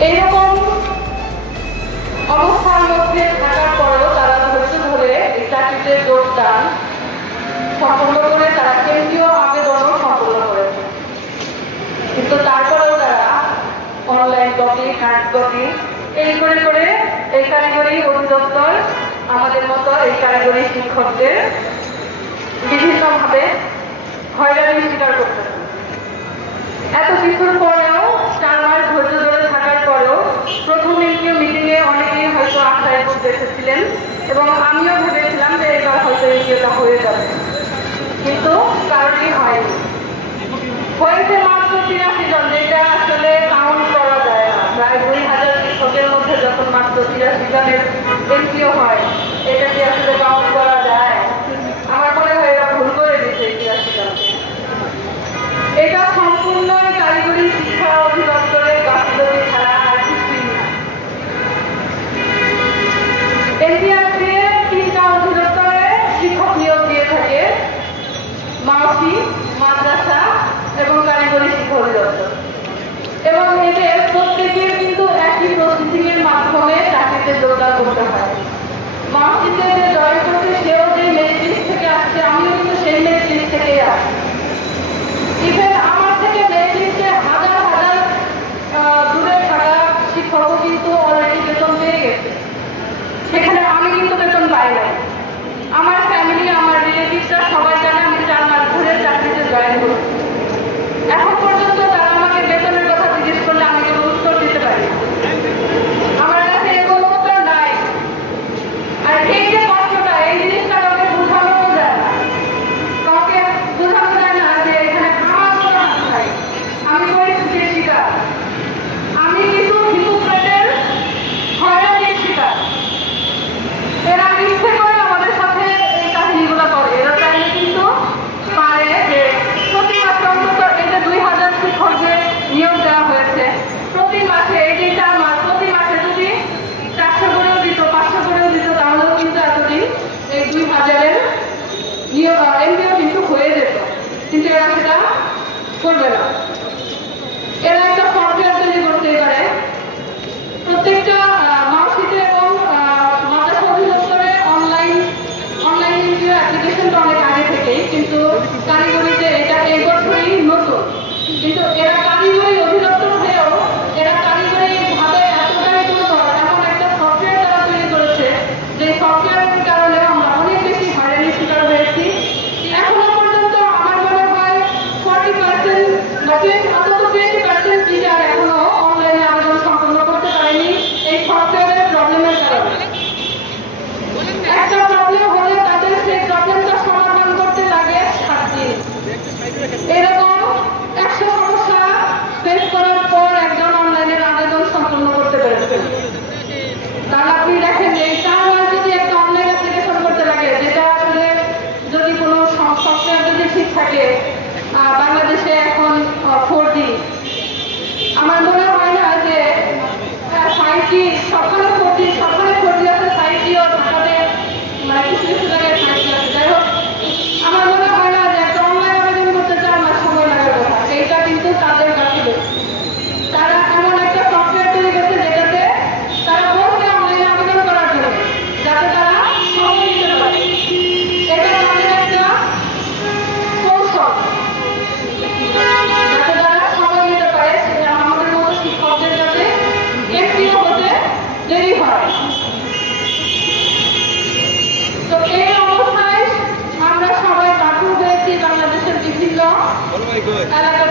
এইরকম অবস্থার মধ্যে থাকার পরেও তারা ধৈর্য ধরে এই যোগদান সম্পন্ন করে তারা কেন্দ্রীয় আবেদনও সম্পন্ন করেছে কিন্তু তারপরেও তারা অনলাইন কপি হার্ড কপি এই করে করে এই কারিগরি অধিদপ্তর আমাদের মতো এই কারিগরি শিক্ষকদের বিভিন্নভাবে হয়রানি স্বীকার করতে এত কিছুর পরেও চার মাস ধৈর্য ধরে থাকার পরেও প্রথম এনজিও মিটিংয়ে অনেকেই হয়তো আশায় করতে এসেছিলেন এবং আমিও ভেবেছিলাম যে এবার হয়তো এনজিওটা হয়ে যাবে। কিন্তু কারণই হয়নি। হয়েছে মাত্র তিরাশি জন, যেটা আসলে কাউন্ট করা যায় না। প্রায় দুই হাজার শিক্ষকের মধ্যে যখন মাত্র তিরাশি জনের এনজিও হয় থাকে। মাউসি মাদ্রাসা এবং কারিগরি শিক্ষা অধিদপ্তর। এবং এদের প্রত্যেকের কিন্তু কারেন্ট কিন্তু হয়ে যেত কিন্তু এরা সেটা করবে না এরা একটা ফর্মুলা তৈরি করতে পারে প্রত্যেকটা মার্কশিটে এবং মাদ্রাসা অধিদপ্তরে অনলাইন অনলাইন অ্যাপ্লিকেশনটা অনেক আগে থেকেই কিন্তু কারিগরিতে এটা এই বছরই নতুন কিন্তু এরা good.